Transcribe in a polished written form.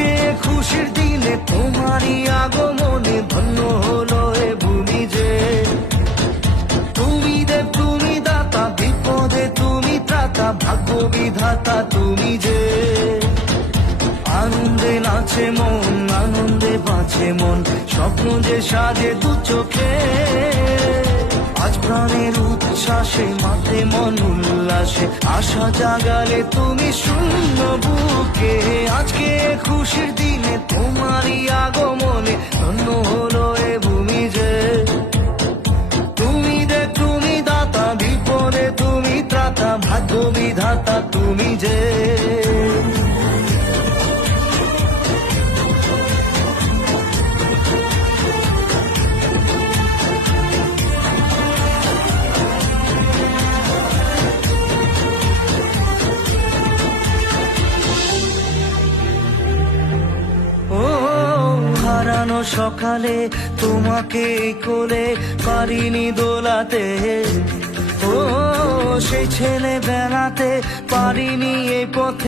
আজকে খুশির দিনে তোমারই আগমনে ধন্য হলো এ ভূমি যে। তুমি দেব তুমি দাতা, বিপদে তুমি ত্রাতা, ভাগ্য বিধাতা তুমি যে। আনন্দে নাচে মন, আনন্দে বাঁচে মন, স্বপ্ন যে সাজে দু চোখে। আজ প্রাণের উচ্ছ্বাসে মাতে মন উল্লাসে, আশা জাগালে তুমি শূন্য বুকে। আজকে খুশির দিনে তোমারই আগমনে ধন্য হলো এ ভূমি যে। তুমি দে তুমি দাতা, বিপদে তুমি ত্রাতা, ভাগ্য বিধাতা তুমি যে। হারানো সকালে তোমাকে কোলে পারিনি দোলাতে, ও সেই ছেলে বেলাতে পারিনি এই পথে।